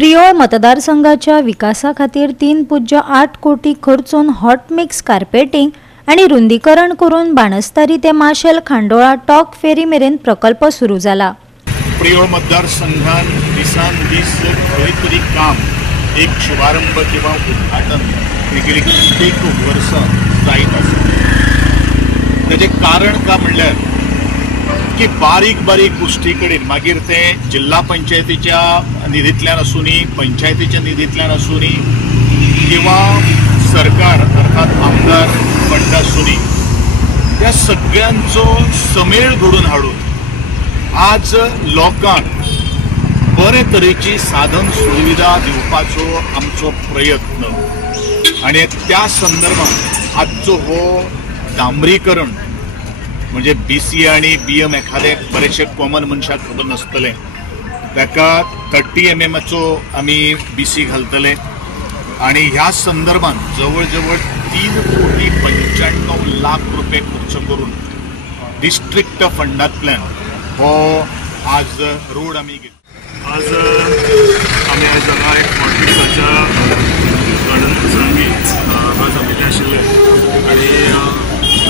प्रियोळ मतदारसंघाच्या विकासा खातीर 3.8 कोटी खर्चून हॉट मिक्स कार्पेटिंग आणि रुंदीकरण करून बाणस्तारी ते माशेल खांडोळा टॉक फेरी मेरेन प्रकल्प सुरू जाला। प्रियोळ मतदारसंघान दिसान दीस खंय तरी काम एक शुभारंभ किंवा उद्घाटन गेली कित्येक वर्सां जायत आसा। ताचें कारण का म्हणल्यार की बारीक बारीक गोष्टी कडेन मागीर ते जिल्हा पंचायतीच्या निधींतल्यान आसूनी पंचायतीच्या निधींतल्यान आसूनी किंवा सरकार अर्थात आमदार फंड आसूनी त्या सगळ्यांचो समेळ घडून हाडून आज लोकांक बरे तरेची साधन सुविधा दिवपाचो आमचो प्रयत्न आणि त्या संदर्भात आजचो हो डांबरीकरण म्हणजे BC आणि BM एखादे बरेचशे कॉमन मनशाक खबर नासतले ताका 30 mm आमी BC घालतले आणि ह्या संदर्भात जवळ जवळ 3.95 लाख रुपये खर्च करून डिस्ट्रिक्ट फंडांतल्यान हो आज रोड आमी घेतलो। आज आमी आयज हांगा एक कॉन्फ्रन्साच्या गणपती आज आमी आशिल्ले आणि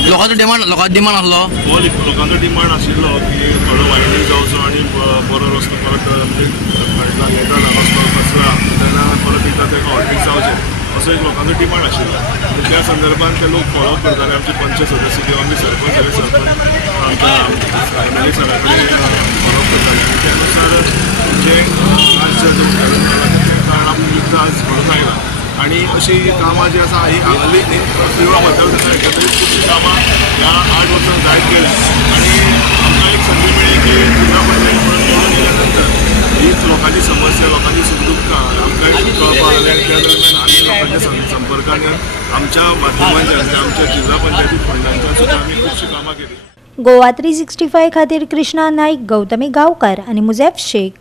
लोकांचो डिमांड आसलो हो लोकांचो डिमांड आशिल्लो की थोडो वायडनींग जावचो आणि बरो रस्तो परत येता रस्तो कसला तेन्ना परत एकदा तेका हॉटमिक्स जावचें असो एक लोकांचो डिमांड आशिल्लो। त्या संदर्भात ते लोक फॉलो करताले आमचे पंच सदस्य किंवा आमी सरपंच जाले सरपंच आमच्या सरा कडेन फॉलो करताले त्यानुसार जे आज जे उद्घाटन जालां तें कारण आमी आज घडोवन आयला आणि अशी कामां जी आसा ही हांगाली प्रियोळ मतदारसंघात एकंदरीत खुबशीं कामां ह्या 8 वर्सां जायत गेली आणि आमकां एक संदी मेळ्ळी की जिल्हा पंचायत म्हणून निवडून येयल्या नंतर हीच लोकांची समस्या लोकांची सुखदुःखां आमकां कळपाक लागली आणि त्या दरम्यान आमी लोकांच्या संपर्कान आमच्या माध्यमांतल्यान आमच्या जिल्हा पंचायती फंडांच्या सुद्दां आमी खुबशीं कामां केली। गोवा 365 खातीर कृष्णा नाईक, गौतमी गांवकार आणि मुझेफ शेख।